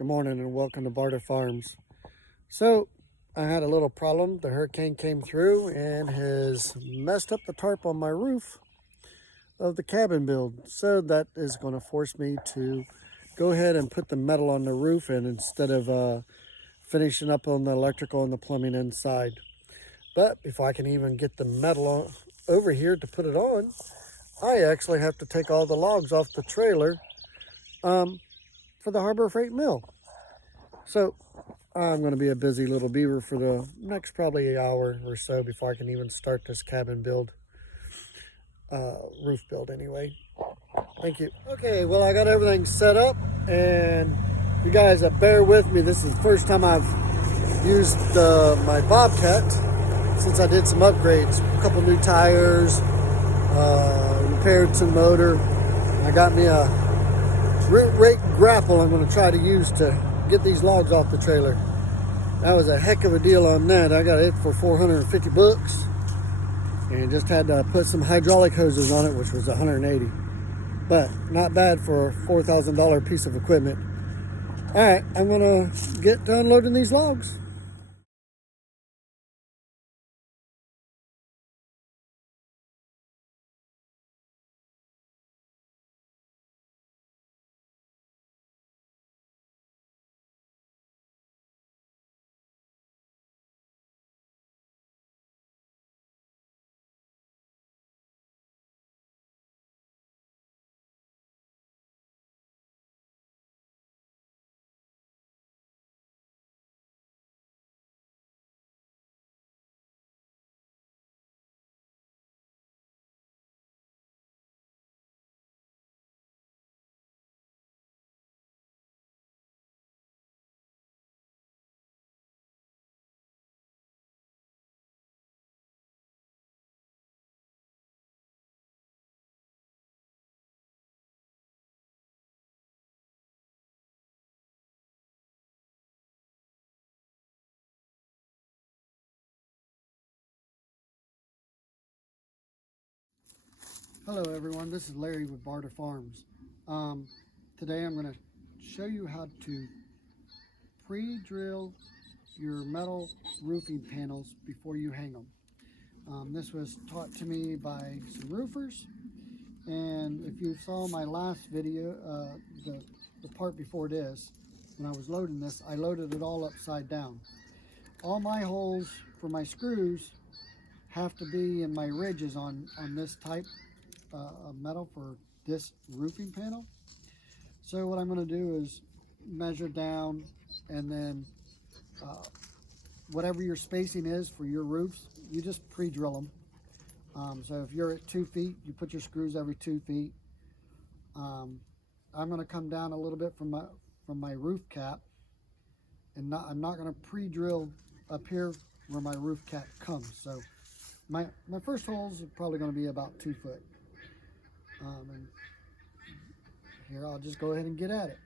Good morning and welcome to Barter Farms. So I had a little problem. The hurricane came through and has messed up the tarp on my roof of the cabin build. So that is going to force me to go ahead and put the metal on the roof and instead of finishing up on the electrical and the plumbing inside. But before I can even get the metal on, over here to put it on, I actually have to take all the logs off the trailer for the Harbor Freight mill. So I'm going to be a busy little beaver for the next probably hour or so before I can even start this cabin build, roof build anyway. Thank you. Okay, well, I got everything set up, and you guys bear with me. This is the first time I've used my Bobcat since I did some upgrades. A couple new tires, repaired some motor. I got me a rake grapple I'm going to try to use to get these logs off the trailer. That was a heck of a deal on that. I got it for 450 bucks and just had to put some hydraulic hoses on it, which was 180, but not bad for a $4,000 piece of equipment. All right, I'm gonna get to unloading these logs. Hello everyone, this is Larry with Barter Farms. Today I'm going to show you how to pre-drill your metal roofing panels before you hang them. This was taught to me by some roofers, and if you saw my last video, the part before this, when I was loading this, I loaded it all upside down. All my holes for my screws have to be in my ridges on this type of metal for this roofing panel. So what I'm going to do is measure down, and then whatever your spacing is for your roofs, you just pre-drill them. So if you're at 2 feet, you put your screws every 2 feet. I'm going to come down a little bit from my roof cap, and I'm not going to pre-drill up here where my roof cap comes. So my first holes are probably going to be about 2 foot. And here I'll just go ahead and get at it.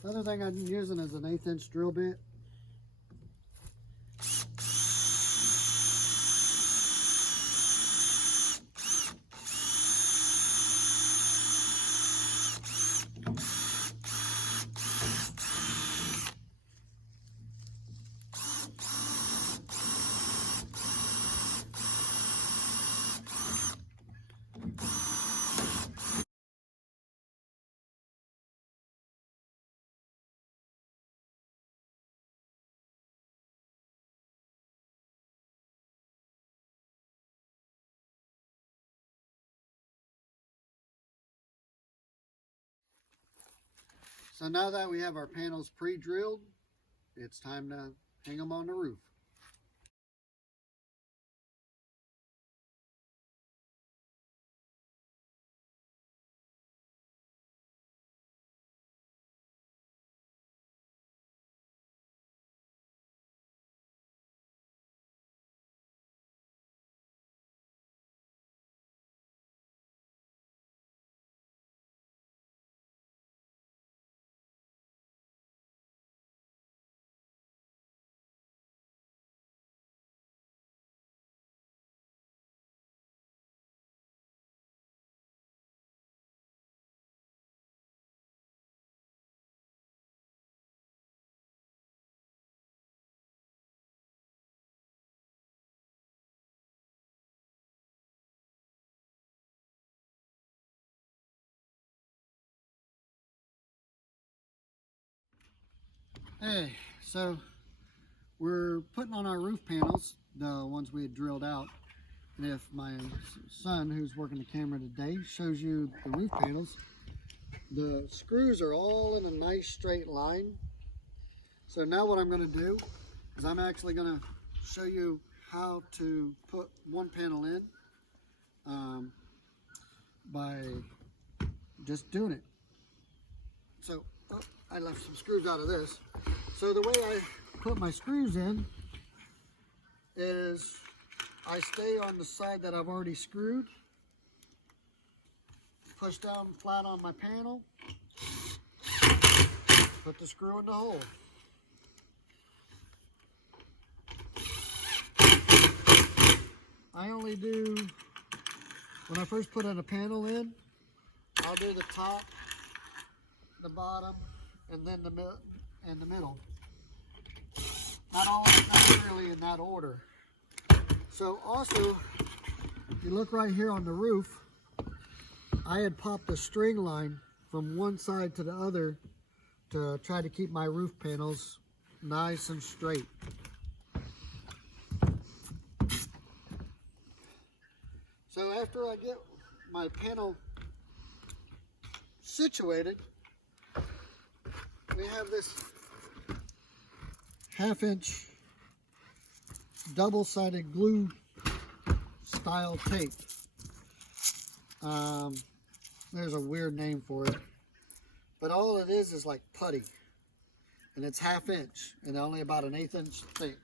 The other thing I'm using is an 1/8 inch drill bit. So now that we have our panels pre-drilled, it's time to hang them on the roof. Hey, so we're putting on our roof panels, the ones we had drilled out. And if my son, who's working the camera today, shows you the roof panels, the screws are all in a nice straight line. So now what I'm going to do is I'm actually going to show you how to put one panel in by just doing it. So, oh, I left some screws out of this. So the way I put my screws in is I stay on the side that I've already screwed, push down flat on my panel, put the screw in the hole. I only do, when I first put in a panel in, I'll do the top, the bottom, and then the middle. Not necessarily in that order. So also, if you look right here on the roof, I had popped a string line from one side to the other to try to keep my roof panels nice and straight. So after I get my panel situated, we have this 1/2 inch double-sided glue style tape. There's a weird name for it, but all it is like putty, and it's 1/2 inch and only about an 1/8 inch thick.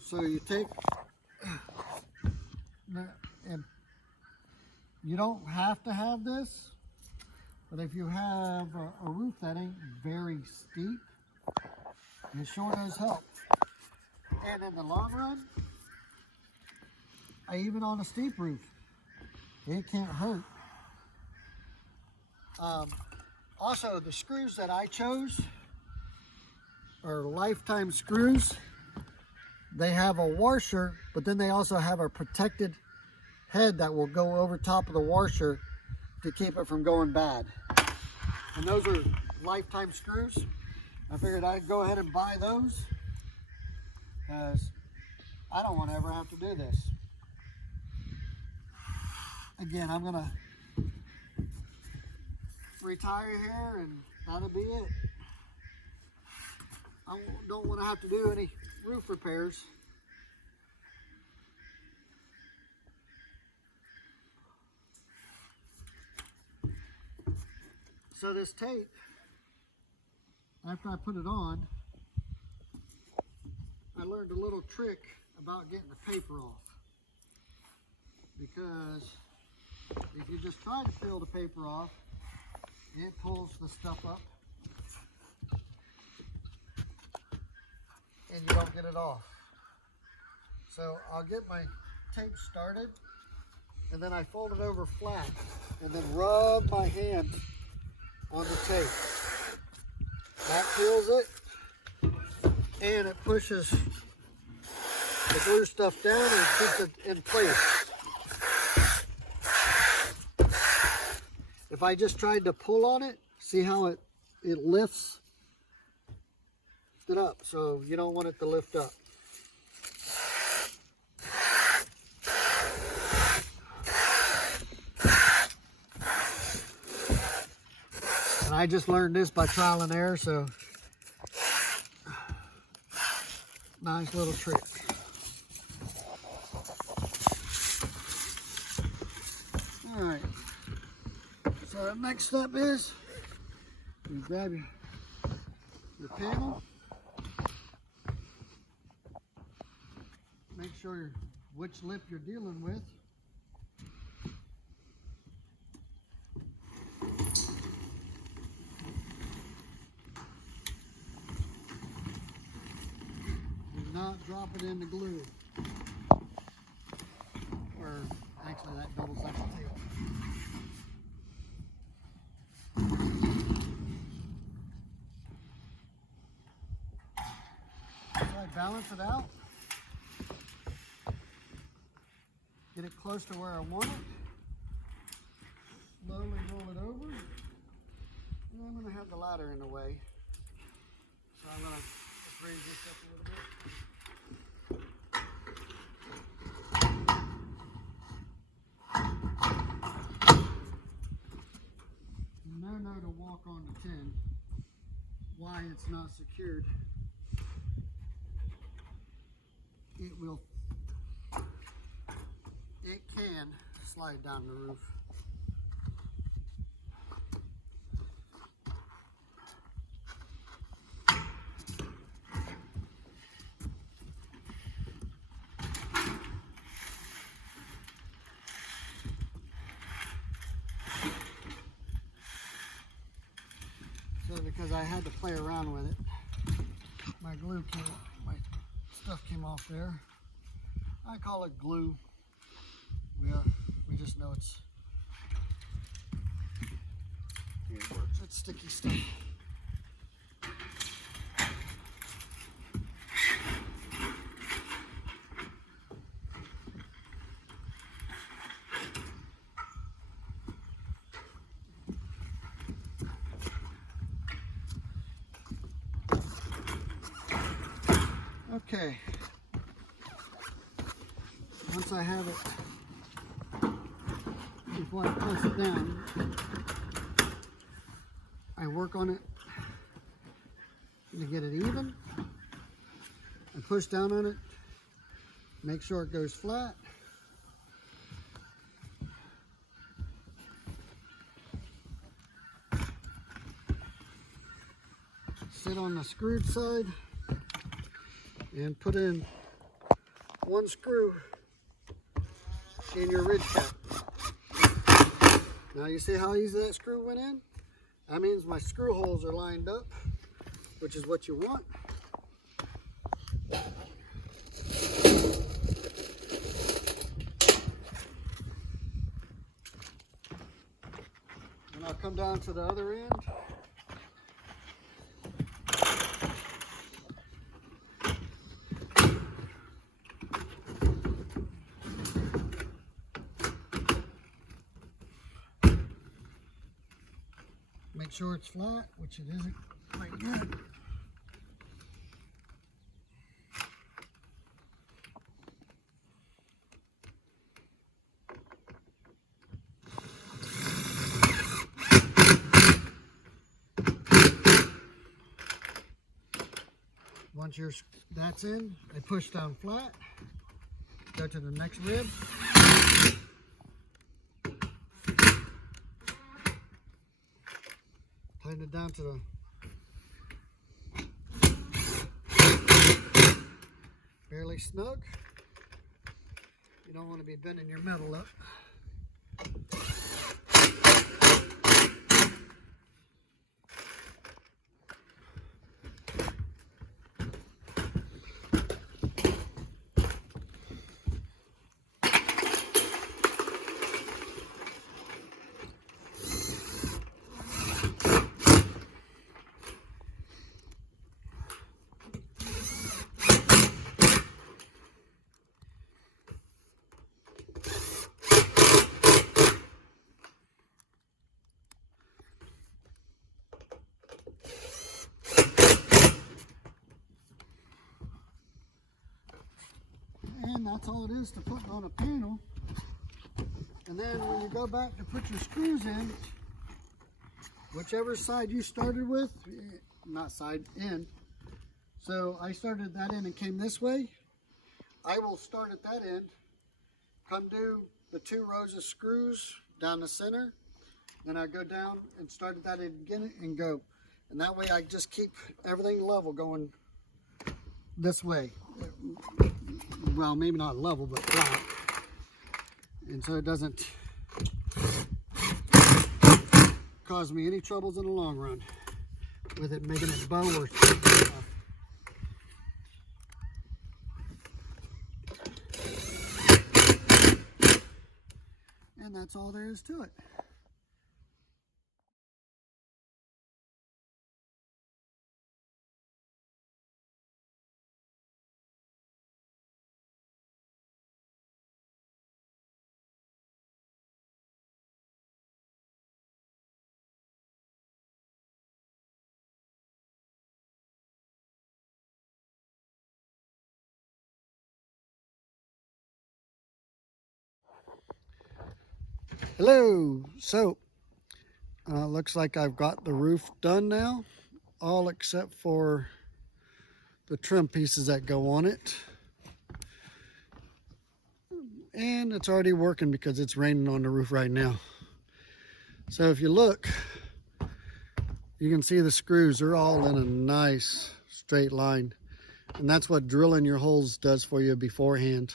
So you take, and you don't have to have this, but if you have a roof that ain't very steep, it sure does help. And in the long run, even on a steep roof, it can't hurt. Also, the screws that I chose are lifetime screws. They have a washer, but then they also have a protected head that will go over top of the washer to keep it from going bad. And those are lifetime screws. I figured I'd go ahead and buy those because I don't want to ever have to do this. Again, I'm going to retire here and that'll be it. I don't want to have to do any roof repairs. So this tape, after I put it on, I learned a little trick about getting the paper off. Because if you just try to peel the paper off, it pulls the stuff up and you don't get it off. So I'll get my tape started and then I fold it over flat and then rub my hand on the tape. That peels it and it pushes the glue stuff down and keeps it in place. If I just tried to pull on it, see how it lifts it up, so you don't want it to lift up. And I just learned this by trial and error, so nice little trick. All right. So the next step is you grab your panel, make sure which lip you're dealing with. Do not drop it in the glue, or actually that doubles up the tape. Balance it out, get it close to where I want it, slowly roll it over, and I'm going to have the ladder in the way, so I'm going to raise this up a little bit. No to walk on the tin, why it's not secured. It can slide down the roof. So because I had to play around with it, my stuff came off there. I call it glue. We just know it works. It's sticky stuff. Okay. Once I have it, before I press it down, I work on it to get it even. I push down on it, make sure it goes flat. Sit on the screwed side and put in one screw in your ridge cap. Now you see how easy that screw went in? That means my screw holes are lined up, which is what you want. And I'll come down to the other end. Make sure it's flat, which it isn't quite yet. Once that's in, I push down flat, go to the next rib. Tighten it down to the fairly snug. You don't want to be bending your metal up. that's all it is to putting on a panel. And then when you go back to put your screws in, whichever side you started with, not side, end. So I started that end and came this way. I will start at that end, come do the 2 rows of screws down the center, then I go down and start at that end again and go. And that way I just keep everything level going this way. Well, maybe not level, but flat. And so it doesn't cause me any troubles in the long run with it making it bow or stuff. And that's all there is to it. Hello. So looks like I've got the roof done now, all except for the trim pieces that go on it. And it's already working because it's raining on the roof right now. So if you look, you can see the screws are all in a nice straight line. And that's what drilling your holes does for you beforehand.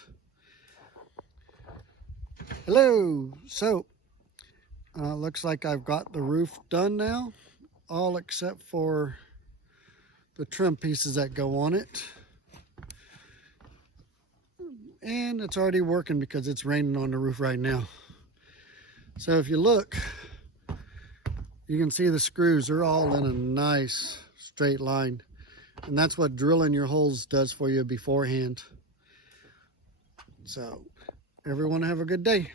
Hello. So looks like I've got the roof done now, all except for the trim pieces that go on it. And it's already working because it's raining on the roof right now. So if you look, you can see the screws are all in a nice straight line. And that's what drilling your holes does for you beforehand. So everyone have a good day.